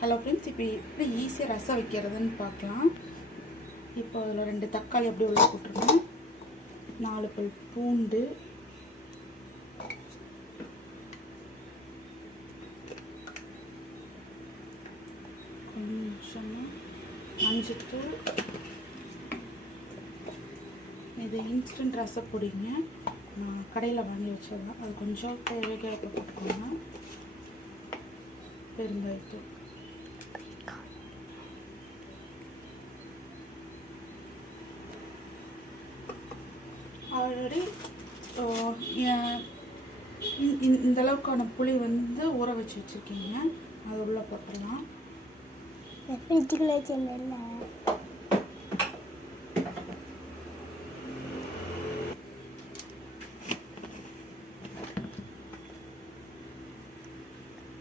Hello friends, இப்போ எப்படி ஈஸியாக ரசம் வைக்கிறதுன்னு பார்க்கலாம். இப்போ அதில் 2 தக்காளி அப்படியே உள்ள போட்டுருக்கேன், 4 பல் பூண்டு, கொஞ்சமாக மஞ்சத்தூள். இது இன்ஸ்டன்ட் ரசப்பொடிங்க, நான் கடையில் வாங்கி வச்சதான். அது கொஞ்சம் தேவைக்கு போட்டுக்கோங்க. பெருங்காயத்தூள், ஆல்ரெடி இந்த அளவுக்கான புளி வந்து ஊற வச்சு வச்சுருக்கீங்க, அது உள்ளே போட்டுடலாம்.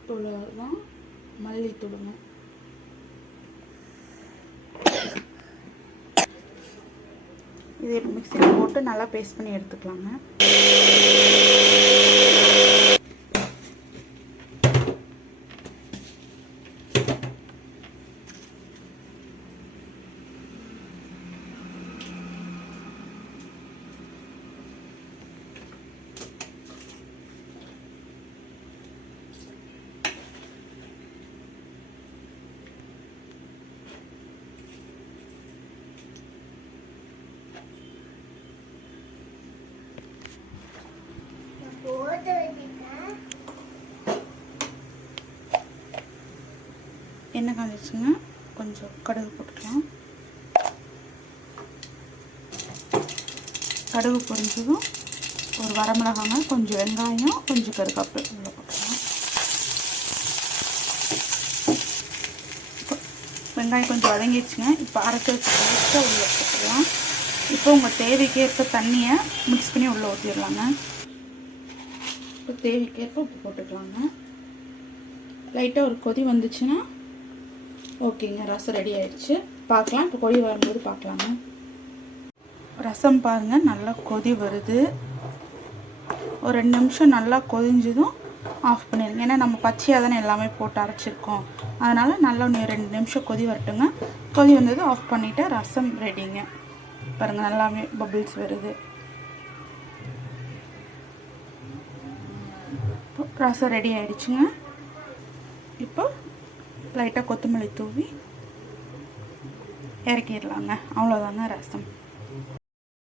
தூள்தான் மல்லித்தூளுங்க. இது மிக்சியில் போட்டு நல்லா பேஸ்ட் பண்ணி எடுத்துக்கலாங்க. எண்ணெய் காஞ்சிச்சுங்க, கொஞ்சம் கடுகு போட்டுக்கலாம். கடுகு பொரிஞ்சதும் ஒரு வரமிளகாங்க, கொஞ்சம் வெங்காயம், கொஞ்சம் கருவேப்பிலை உள்ள போட்டுக்கலாம். வெங்காயம் கொஞ்சம் வதங்கிடுச்சுங்க. இப்போ அரைச்சி வச்சு பேஸ்ட்டை உள்ளே போட்டுக்கலாம். இப்போ உங்கள் தேவைக்கேற்ப தண்ணியை மிக்ஸ் பண்ணி உள்ளே ஊற்றிடலாங்க. இப்போ தேவைக்கேற்ப உப்பு போட்டுக்கலாங்க. லைட்டாக ஒரு கொதி வந்துச்சுன்னா ஓகேங்க, ரசம் ரெடி ஆயிடுச்சு. பார்க்கலாம், இப்போ கொதி வரும்போது பார்க்கலாங்க. ரசம் பாருங்கள், நல்லா கொதி வருது. ஒரு 2 நிமிஷம் நல்லா கொதிஞ்சதும் ஆஃப் பண்ணிடுங்க. ஏன்னா நம்ம பச்சையாக தானே எல்லாமே போட்டு அரைச்சிருக்கோம், அதனால் நல்லா 2 நிமிஷம் கொதி வரட்டுங்க. கொதி வந்ததும் ஆஃப் பண்ணிவிட்டு ரசம் ரெடிங்க. பாருங்கள், நல்லாவே பபிள்ஸ் வருது. ரசம் ரெடி ஆகிடுச்சுங்க. இப்போ லைட்டாக கொத்தமல்லி தூவி இறக்கிடலாங்க. அவ்வளோதாங்க ரசம்.